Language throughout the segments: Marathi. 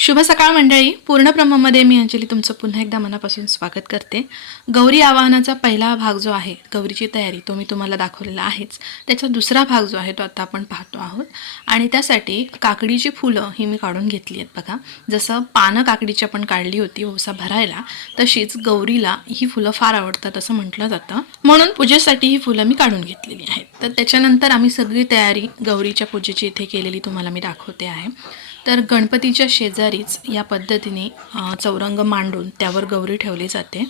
शुभ सकाळ मंडळी. पूर्ण ब्रह्ममध्ये मी अंजली तुमचं पुन्हा एकदा मनापासून स्वागत करते. गौरी आवाहनाचा पहिला भाग जो आहे गौरीची तयारी तो मी तुम्हाला दाखवलेला आहेच. त्याचा दुसरा भाग जो आहे तो आता आपण पाहतो आहोत. आणि त्यासाठी काकडीची फुलं ही मी काढून घेतली आहेत बघा. जसं पानं काकडीची आपण काढली होती ओसा भरायला तशीच गौरीला ही फुलं फार आवडतात असं म्हटलं जातं. म्हणून पूजेसाठी ही फुलं मी काढून घेतलेली आहेत. तर त्याच्यानंतर आम्ही सगळी तयारी गौरीच्या पूजेची इथे केलेली तुम्हाला मी दाखवते आहे. तर गणपतीच्या शेजारीच या पद्धतीने चौरंग मांडून त्यावर गौरी ठेवली जाते.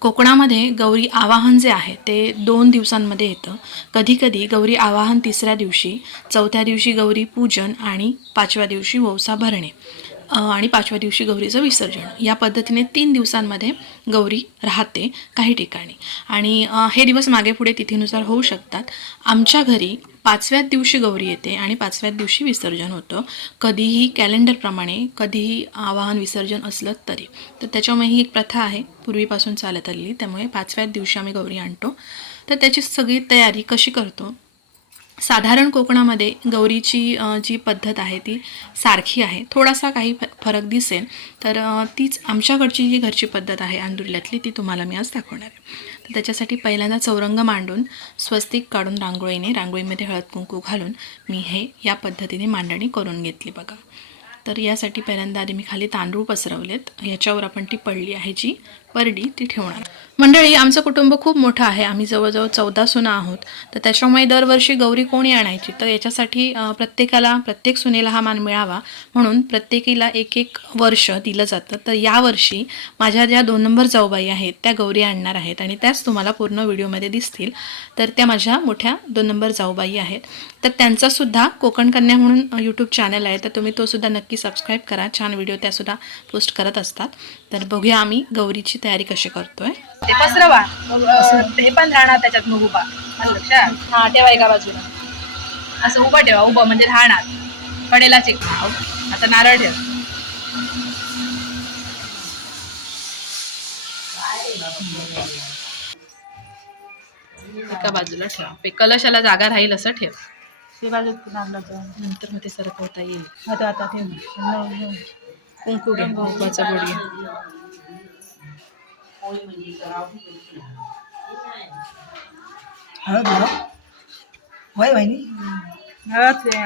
कोकणामध्ये गौरी आवाहन जे आहे ते दोन दिवसांमध्ये येतं. कधीकधी गौरी आवाहन तिसऱ्या दिवशी चौथ्या दिवशी गौरी पूजन आणि पाचव्या दिवशी वौसा भरणे आणि पाचव्या दिवशी गौरीचं विसर्जन. या पद्धतीने तीन दिवसांमध्ये गौरी राहते काही ठिकाणी. आणि हे दिवस मागे पुढे तिथीनुसार होऊ शकतात. आमच्या घरी पाचव्याच दिवशी गौरी येते आणि पाचव्याच दिवशी विसर्जन होतं. कधीही कॅलेंडरप्रमाणे कधीही आवाहन विसर्जन असलं तरी. तर त्याच्यामुळे ही एक प्रथा आहे. पूर्वीपासून चालत आलेली. त्यामुळे पाचव्याच दिवशी आम्ही गौरी आणतो. तर त्याची सगळी तयारी कशी करतो? साधारण कोकणामध्ये गौरीची जी पद्धत आहे ती सारखी आहे. थोडासा काही फ- फरक दिसेल. तर तीच आमच्याकडची जी घरची पद्धत आहे आंदुर्ल्यातली ती तुम्हाला मी आज दाखवणार आहे. तर त्याच्यासाठी पहिल्यांदा चौरंग मांडून स्वस्तिक काढून रांगोळीने रांगोळीमध्ये हळद कुंकू घालून मी हे या पद्धतीने मांडणी करून घेतली बघा. तर यासाठी पहिल्यांदा आधी मी खाली तांदूळ पसरवलेत. ह्याच्यावर आपण ती पडली आहे जी परडी ती ठेवणार. मंडळी आमचं कुटुंब खूप मोठं आहे. आम्ही जवळजवळ चौदा सुना आहोत. तर त्याच्यामुळे दरवर्षी गौरी कोणी आणायची? तर याच्यासाठी प्रत्येकाला प्रत्येक सुनेला हा मान मिळावा. म्हणून प्रत्येकीला एक एक वर्ष दिलं जातं. तर यावर्षी माझ्या ज्या दोन नंबर जाऊबाई आहेत त्या गौरी आणणार आहेत आणि त्याच तुम्हाला पूर्ण व्हिडिओमध्ये दिसतील. तर त्या माझ्या मोठ्या दोन नंबर जाऊबाई आहेत. तर त्यांचासुद्धा कोकण कन्या म्हणून यूट्यूब चॅनल आहे. तर तुम्ही तो सुद्धा नक्की सबस्क्राईब करा. छान व्हिडिओ त्यासुद्धा पोस्ट करत असतात. तर बघूया आम्ही गौरीची तयारी कशी करतो आहे ते पसरवा. मग हे पण राहणार त्याच्यात मग उभा. आलं लक्षात? हा ठेवा एका बाजूला? असं उभा ठेवा उभं म्हणजे राहणार. कडेलाच एक आता नारळ ठेव. एका बाजूला ठेव. पे कलशाला जागा राहील असं ठेव. ते बाजूत नंतर मग ते सरकवता येईल. आता आता ठेव. कुंकू घे. कुंकवाचा बोट घे हळद लाव. होय बहिणी हळद ते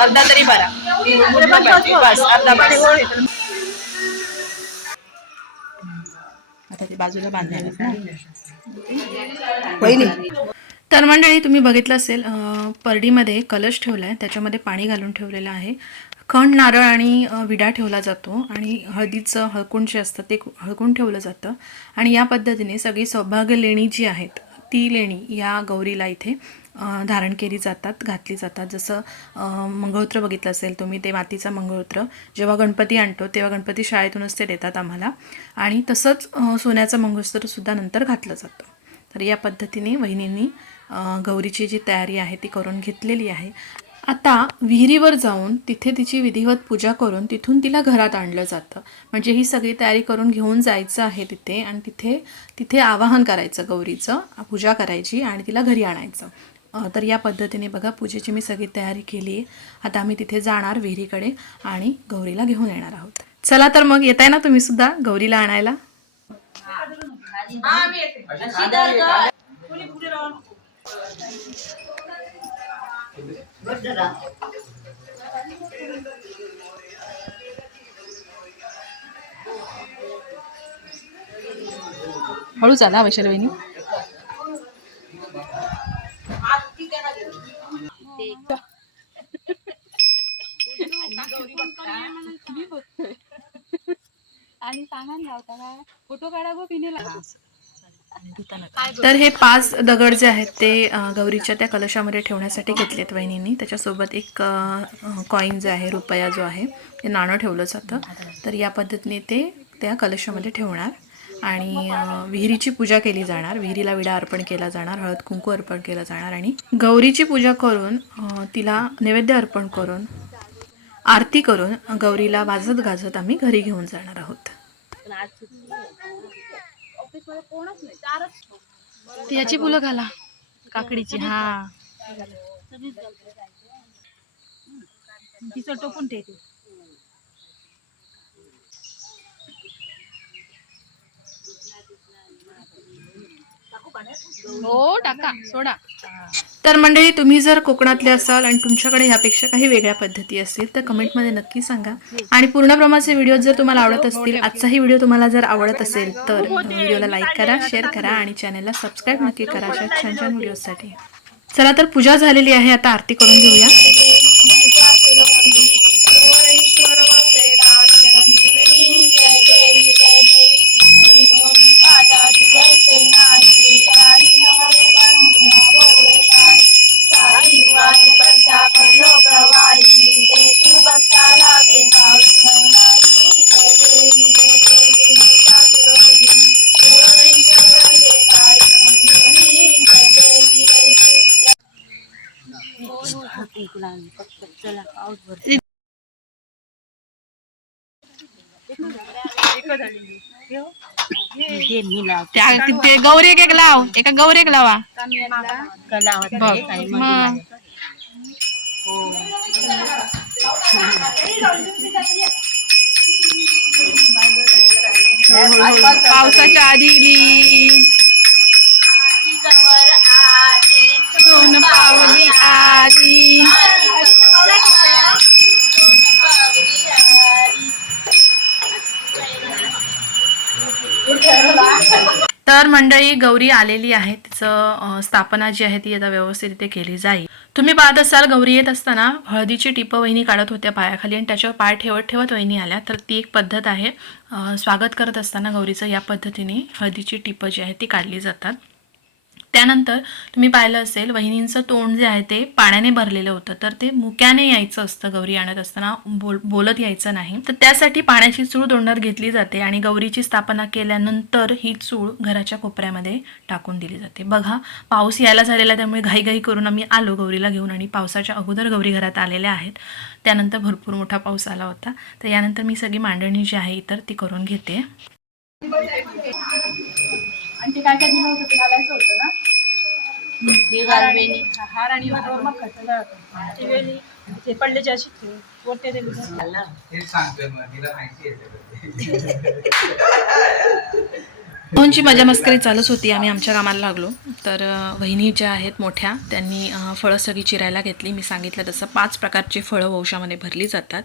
अर्धा तरी बरा बस अर्धा बस. आता ते बाजूला बांधायला. बहिणी तर मंडळी तुम्ही बघितलं असेल परडीमध्ये कलश ठेवला आहे त्याच्यामध्ये पाणी घालून ठेवलेलं आहे. खंड नारळ आणि विडा ठेवला जातो आणि हळदीचं हळकुंड जे असतं ते हळकून ठेवलं जातं. आणि या पद्धतीने सगळी सौभाग्य लेणी जी आहेत ती लेणी या गौरीला इथे धारण केली जातात घातली जातात. जसं मंगळूत्र बघितलं असेल तुम्ही ते मातीचं मंगळूत्र जेव्हा गणपती आणतो तेव्हा गणपती शाळेतूनच ते देतात आम्हाला. आणि तसंच सोन्याचं मंगळसूत्रसुद्धा नंतर घातलं जातं. तर या पद्धतीने वहिनींनी गौरीची जी तयारी आहे ती करून घेतलेली आहे. आता विहिरीवर जाऊन तिथे तिची विधिवत पूजा करून तिथून तिला घरात आणलं जातं. म्हणजे ही सगळी तयारी करून घेऊन जायचं आहे तिथे आणि तिथे तिथे आवाहन करायचं गौरीचं पूजा करायची आणि तिला घरी आणायचं. तर या पद्धतीने बघा पूजेची मी सगळी तयारी केली आहे. आता आम्ही तिथे जाणार विहिरीकडे आणि गौरीला घेऊन येणार आहोत. चला तर मग येत आहे ना तुम्ही सुद्धा गौरीला आणायला? हळू चाला वैशाली वहिनी आणि सांगा ना होता काय? फोटो काढा गो पिनेला. तर हे पाच दगड जे आहेत ते गौरीच्या त्या कलशामध्ये ठेवण्यासाठी घेतलेत वहिनींनी. त्याच्यासोबत एक कॉईन जे आहे रुपया जो आहे ते नाणं ठेवलं जातं तर या पद्धतीने ते त्या कलशामध्ये ठेवणार आणि विहिरीची पूजा केली जाणार. विहिरीला विडा अर्पण केला जाणार हळद कुंकू अर्पण केलं जाणार आणि गौरीची पूजा करून तिला नैवेद्य अर्पण करून आरती करून गौरीला वाजत गाजत आम्ही घरी घेऊन जाणार आहोत. मध्ये कोणच नाही चारच याची फुलं घाला काकडीची हा. तिचं टोपून ठेवते. हो टाका सोडा. तर मंडळी तुम्ही जर कोकणातले असाल आणि तुमच्याकडे ह्यापेक्षा काही वेगळ्या पद्धती असतील तर कमेंटमध्ये नक्की सांगा. आणि पूर्ण प्रमाचे व्हिडिओ जर तुम्हाला आवडत असतील आजचाही व्हिडिओ तुम्हाला जर आवडत असेल तर व्हिडिओला लाईक करा शेअर करा आणि चॅनलला सबस्क्राईब नक्की करा अशा छान छान व्हिडिओसाठी. चला तर पूजा झालेली आहे आता आरती करून घेऊया. त्या ते गौरी एक एक लाव एका गौरी एक लावा. बघ. मग. पावसाच्या आधी इली सोन पावली आली तर मंडळी गौरी आलेली आहे. तिचं स्थापना जी आहे ती आता व्यवस्थितरित्या केली जाईल. तुम्ही पाहत असाल गौरी येत असताना हळदीची टिपं वहिनी काढत होत्या पायाखाली आणि त्याच्यावर पाय ठेवत ठेवत वहिनी आल्या. तर ती एक पद्धत आहे. स्वागत करत असताना गौरीचं या पद्धतीने हळदीची टिपं जी आहे ती काढली जातात. त्यानंतर तुम्ही पाहिलं असेल वहिनींचं तोंड जे आहे ते पाण्याने भरलेलं होतं. तर ते मुक्याने यायचं असतं गौरी आणत असताना बोल बोलत यायचं नाही. तर त्यासाठी पाण्याची चूळ तोंडात घेतली जाते आणि गौरीची स्थापना केल्यानंतर ही चूळ घराच्या कोपऱ्यामध्ये टाकून दिली जाते. बघा पाऊस यायला झालेला त्यामुळे घाईघाई करून आम्ही आलो गौरीला घेऊन आणि पावसाच्या अगोदर गौरी घरात आलेल्या आहेत. त्यानंतर भरपूर मोठा पाऊस आला होता. तर यानंतर मी सगळी मांडणी जी आहे इतर ती करून घेते. आणि ते काय काय दिलं होतं? ते घालायचं होतं ना? हार आणि मग ती वेली ते पडलेची अशी सांगतोय मग. तिला माहिती आहे फोनची मजा मस्करी चालूच होती. आम्ही आमच्या कामाला लागलो. तर वहिनी ज्या आहेत मोठ्या त्यांनी फळं सगळी चिरायला घेतली. मी सांगितलं तसं पाच प्रकारची फळं वंशामध्ये भरली जातात.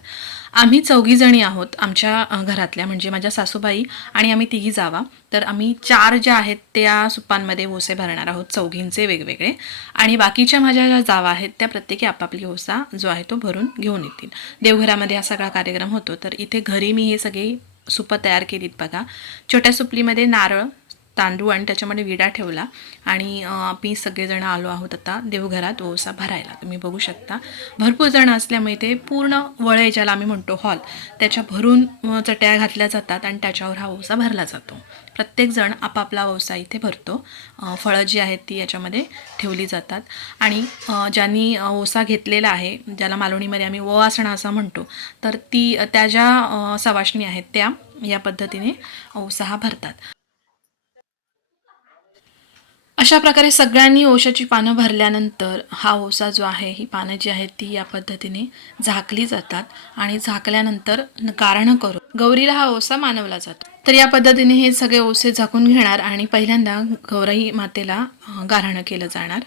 आम्ही चौघीजणी आहोत आमच्या घरातल्या म्हणजे माझ्या सासूबाई आणि आम्ही तिघी जावा. तर आम्ही चार ज्या आहेत त्या सुपांमध्ये ओसे भरणार आहोत. चौघींचे वेगवेगळे. आणि बाकीच्या माझ्या ज्या जावा आहेत त्या प्रत्येकी आपापली ओसा जो आहे तो भरून घेऊन येतील. देवघरामध्ये हा सगळा कार्यक्रम होतो. तर इथे घरी मी हे सगळी सुपं तयार केलीत बघा. छोट्या सुपलीमध्ये नारळ तांदूळ आणि त्याच्यामध्ये विडा ठेवला. आणि आम्ही सगळेजण आलो आहोत आता देवघरात ओसा भरायला. तुम्ही बघू शकता. भरपूर जण असल्यामुळे ते पूर्ण वळे ज्याला आम्ही म्हणतो हॉल. त्याच्या भरून चट्या घातल्या जातात आणि त्याच्यावर हा ओसा भरला जातो. प्रत्येकजण आपापला ओसा इथे भरतो. फळं जी आहेत ती याच्यामध्ये ठेवली जातात. आणि ज्यांनी ओसा घेतलेला आहे ज्याला मालवणीमध्ये आम्ही ओवासणा असं म्हणतो तर ती त्या ज्या सवाशणी आहेत त्या या पद्धतीने ओसा हा भरतात. अशा प्रकारे सगळ्यांनी ओशाची पानं भरल्यानंतर हा ओसा जो आहे ही पानं जी आहेत ती या पद्धतीने झाकली जातात आणि झाकल्यानंतर गारणं करून गौरीला हा ओसा मानवला जातो. तर या पद्धतीने हे सगळे ओसे झाकून घेणार आणि पहिल्यांदा गौराई मातेला अं, गारणं केलं जाणार.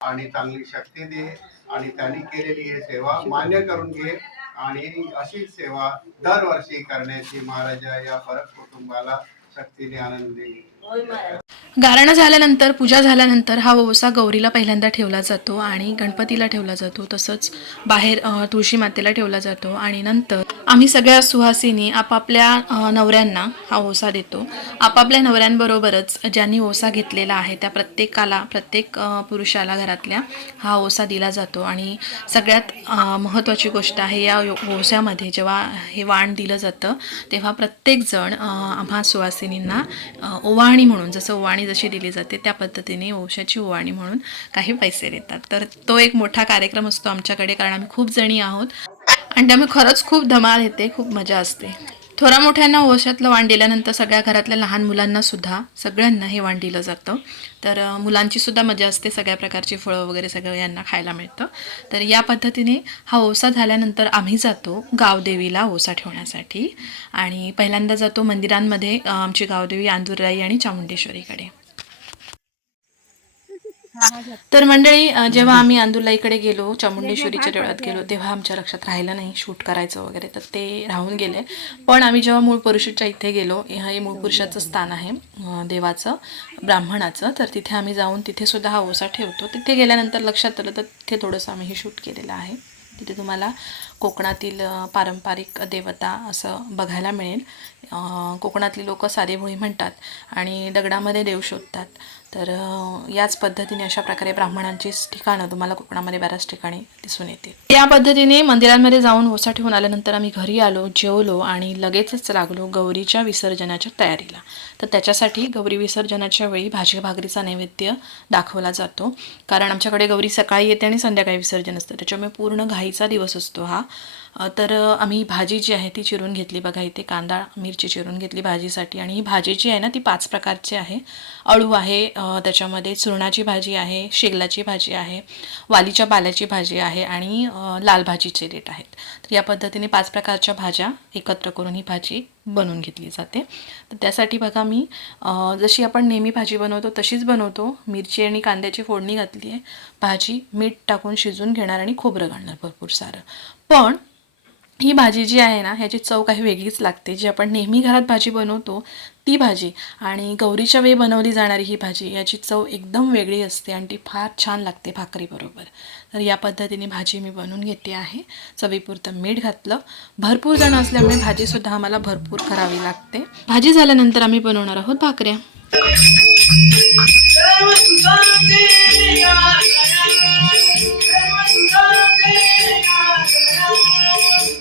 आणि चांगली शक्ती दे आणि त्यांनी केलेली सेवा मान्य करून घे. आणि अशी सेवा दरवर्षी करण्याची महाराजा या परत कुटुंबाला शक्तीने आनंद देईल गारणं झाल्यानंतर पूजा झाल्यानंतर हा ओसा गौरीला पहिल्यांदा ठेवला जातो आणि गणपतीला ठेवला जातो. तसंच बाहेर तुळशी मातेला ठेवला जातो आणि नंतर आम्ही सगळ्या सुहासिनी आपापल्या नवऱ्यांना हा ओसा देतो. आपापल्या नवऱ्यांबरोबरच ज्यांनी ओसा घेतलेला आहे त्या प्रत्येकाला प्रत्येक पुरुषाला घरातल्या हा ओसा दिला जातो. आणि सगळ्यात महत्त्वाची गोष्ट आहे या ओसामध्ये जेव्हा हे वाण दिलं जातं तेव्हा प्रत्येकजण आम्हा सुहासिनींना ओवाणी म्हणून जसं ओवाणी ओवाळणी जशी दिली जाते त्या पद्धतीने ओशाची ओवाळणी म्हणून काही पैसे देतात. तर तो एक मोठा कार्यक्रम असतो आमच्याकडे कारण आम्ही खूप जणी आहोत. आणि त्यामुळे खरंच खूप धमाल येते खूप मजा असते. थोरा मोठ्यांना ओशातलं वाण दिल्यानंतर सगळ्या घरातल्या लहान मुलांना सुद्धा सगळ्यांना हे वाण दिलं जातं. तर मुलांची सुद्धा मजा असते सगळ्या प्रकारची फळं वगैरे सगळं यांना खायला मिळतं. तर या पद्धतीने हा ओसा झाल्यानंतर आम्ही जातो गावदेवीला ओसा ठेवण्यासाठी. आणि पहिल्यांदा जातो मंदिरांमध्ये आमची गावदेवी आंदुराई आणि चामुंडेश्वरीकडे. तर मंडळी जेव्हा आम्ही आंदुलाईकडे गेलो चामुंडेश्वरीच्या देवळात गेलो तेव्हा आमच्या लक्षात राहिलं नाही शूट करायचं वगैरे तर ते राहून गेले. पण आम्ही जेव्हा मूळ पुरुषाच्या इथे गेलो हे मूळ पुरुषाचं स्थान आहे देवाचं ब्राह्मणाचं तर तिथे आम्ही जाऊन तिथे सुद्धा हा ओसा ठेवतो. तिथे गेल्यानंतर लक्षात आलं तर तिथे थोडंसं आम्ही हे शूट केलेलं आहे. तिथे तुम्हाला कोकणातील पारंपरिक देवता असं बघायला मिळेल. कोकणातली लोक साधेभोळी म्हणतात आणि दगडामध्ये देव शोधतात. तर याच पद्धतीने अशा प्रकारे ब्राह्मणांची ठिकाणं तुम्हाला कोकणामध्ये बऱ्याच ठिकाणी दिसून येतील. या पद्धतीने मंदिरांमध्ये जाऊन ओसा ठेवून आल्यानंतर आम्ही घरी आलो जेवलो आणि लगेचच लागलो गौरीच्या विसर्जनाच्या तयारीला. तर त्याच्यासाठी गौरी विसर्जनाच्या वेळी भाजी भाकरीचा नैवेद्य दाखवला जातो. कारण आमच्याकडे गौरी सकाळी येते आणि संध्याकाळी विसर्जन असतं. त्याच्यामुळे पूर्ण घाईचा दिवस असतो हा. तर आम्ही भाजी जी आहे ती चिरून घेतली बघा इथे. कांदा मिरची चिरून घेतली भाजीसाठी. आणि ही भाजी जी आहे ना ती पाच प्रकारची आहे. अळू आहे त्याच्यामध्ये चुरणाची भाजी आहे शेगलाची भाजी आहे वालीच्या पाल्याची भाजी आहे आणि लाल भाजीचे रेट आहेत. तर या पद्धतीने पाच प्रकारच्या भाज्या एकत्र करून ही भाजी बनवून घेतली जाते. तर त्यासाठी बघा मी जशी आपण नेहमी भाजी बनवतो तशीच बनवतो. मिरची आणि कांद्याची फोडणी घातली आहे. भाजी मीठ टाकून शिजून घेणार आणि खोबरं घालणार भरपूर सारं. पण ही भाजी जी आहे ना ह्याची चव काही वेगळीच लागते. जी आपण नेहमी घरात भाजी बनवतो ती भाजी आणि गौरीच्या वेळी बनवली जाणारी ही भाजी याची चव एकदम वेगळी असते आणि ती फार छान लागते भाकरीबरोबर. तर या पद्धतीने भाजी मी बनवून घेते आहे. चवीपुरतं मीठ घातलं. भरपूर जण असल्यामुळे भाजीसुद्धा आम्हाला भरपूर करावी लागते. भाजी झाल्यानंतर आम्ही बनवणार आहोत भाकऱ्या.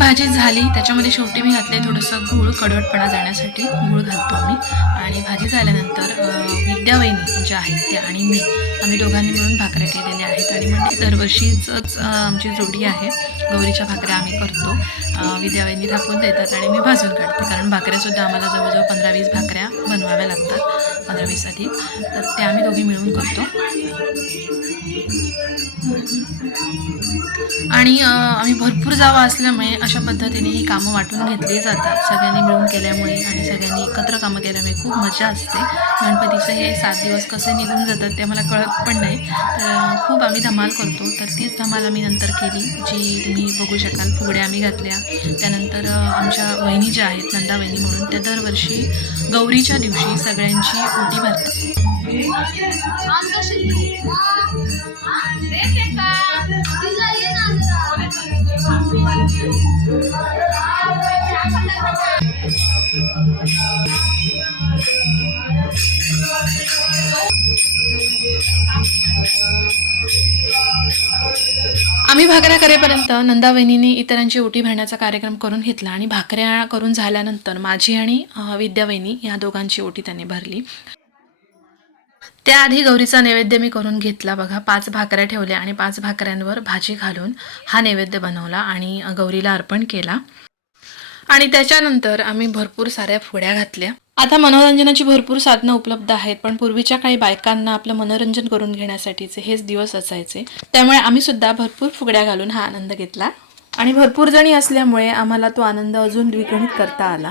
भाजी झाली त्याच्यामध्ये शेवटी मी घातले थोडंसं गूळ कडवटपणा जाण्यासाठी गूळ घालतो आम्ही. आणि भाजी झाल्यानंतर विद्यावहिनी जे आहेत त्या आणि मी आम्ही दोघांनी मिळून भाकऱ्या केलेल्या आहेत. आणि म्हणजे दरवर्षीचंच आमची जोडी आहे. गौरीच्या भाकऱ्या आम्ही करतो. विद्यावहिनी थापून देतात आणि मी भाजून काढते. कारण भाकऱ्यासुद्धा आम्हाला जवळजवळ पंधरा वीस भाकऱ्या बनवाव्या लागतात पंधरा वीस अधिक. तर ते आम्ही दोघी मिळून करतो. आणि आम्ही भरपूर जावा असल्यामुळे अशा पद्धतीने ही कामं वाटून घेतली जातात सगळ्यांनी मिळून केल्यामुळे आणि सगळ्यांनी एकत्र कामं केल्यामुळे खूप मजा असते गणपतीचे हे सात दिवस कसे निघून जातात ते मला कळत पण नाही तर खूप आम्ही धमाल करतो तर तीच धमाल आम्ही नंतर केली जी तुम्ही बघू शकाल फुगड्या आम्ही घातल्या त्यानंतर आमच्या वहिनी ज्या आहेत नंदा वहिनी म्हणून त्या दरवर्षी गौरीच्या दिवशी सगळ्यांची ओटी भरतात आम्ही भाकऱ्या करेपर्यंत नंदा वहिनीने इतरांची ओटी भरण्याचा कार्यक्रम करून घेतला आणि भाकऱ्या करून झाल्यानंतर माझी आणि अ, विद्या वहिनी या दोघांची ओटी त्यांनी भरली. त्याआधी गौरीचा नैवेद्य मी करून घेतला बघा. पाच भाकऱ्या ठेवल्या आणि पाच भाकऱ्यांवर भाजी घालून हा नैवेद्य बनवला आणि गौरीला अर्पण केला. आणि त्याच्यानंतर आम्ही भरपूर साऱ्या फुड्या घातल्या. आता मनोरंजनाची भरपूर साधनं उपलब्ध आहेत पण पूर्वीच्या काही बायकांना आपलं मनोरंजन करून घेण्यासाठीचे हेच दिवस असायचे. त्यामुळे आम्ही सुद्धा भरपूर फुगड्या घालून हा आनंद घेतला. आणि भरपूर जणी असल्यामुळे आम्हाला तो आनंद अजून द्विगुणित करता आला.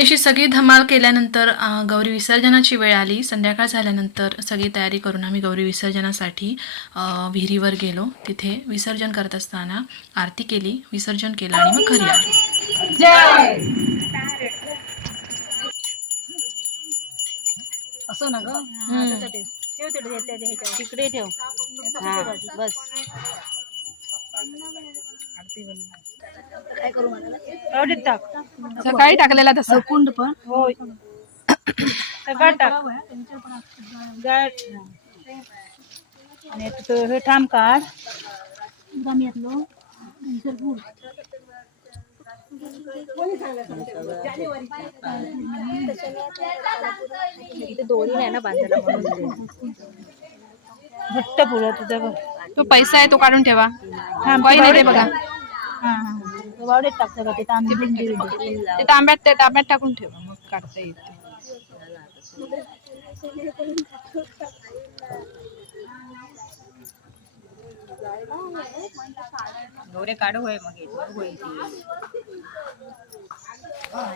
अशी सगळी धमाल केल्यानंतर गौरी विसर्जनाची वेळ आली. संध्याकाळ झाल्यानंतर सगळी तयारी करून आम्ही गौरी विसर्जनासाठी विहिरीवर गेलो. तिथे विसर्जन करत असताना आरती केली विसर्जन केलं आणि मग घरी आलो. असं ना ग? तिकडे ठेव. सकाळी टाकलेला तसं. कुंड पण. होय. सगळं टाक. गाठ आणि आता तो हे ठाम काढ. दोरी नाही ना बांधायला घट्ट पुरं तुझं बघ. तो पैसा आहे तो काढून ठेवा. काही नाही बघा. वावडेत टाकतं का? ते तांबे ते तांब्यात ते तांब्यात टाकून ठेवा. मग काढता येते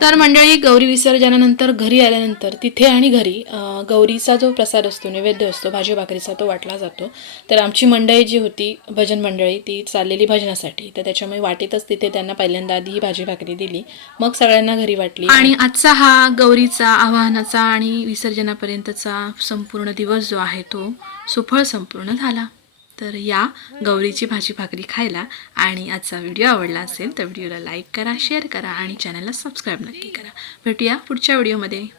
तर मंडळी गौरी विसर्जनानंतर घरी आल्यानंतर तिथे आणि घरी गौरीचा जो प्रसाद असतो नैवेद्य असतो भाजी भाकरीचा तो वाटला जातो. तर आमची मंडळी जी होती भजन मंडळी ती चाललेली भजनासाठी. तर त्याच्यामुळे वाटेतच तिथे त्यांना पहिल्यांदा आधी ही भाजी भाकरी दिली. मग सगळ्यांना घरी वाटली. आणि आजचा हा गौरीचा आवाहनाचा आणि विसर्जनापर्यंतचा संपूर्ण दिवस जो आहे तो सुफळ संपूर्ण झाला. तर या गौरीची भाजी भाकरी खायला आणि आजचा व्हिडिओ आवडला असेल तर व्हिडिओला लाईक करा शेअर करा आणि चॅनलला सबस्क्राईब नक्की करा. भेटूया पुढच्या व्हिडिओमध्ये.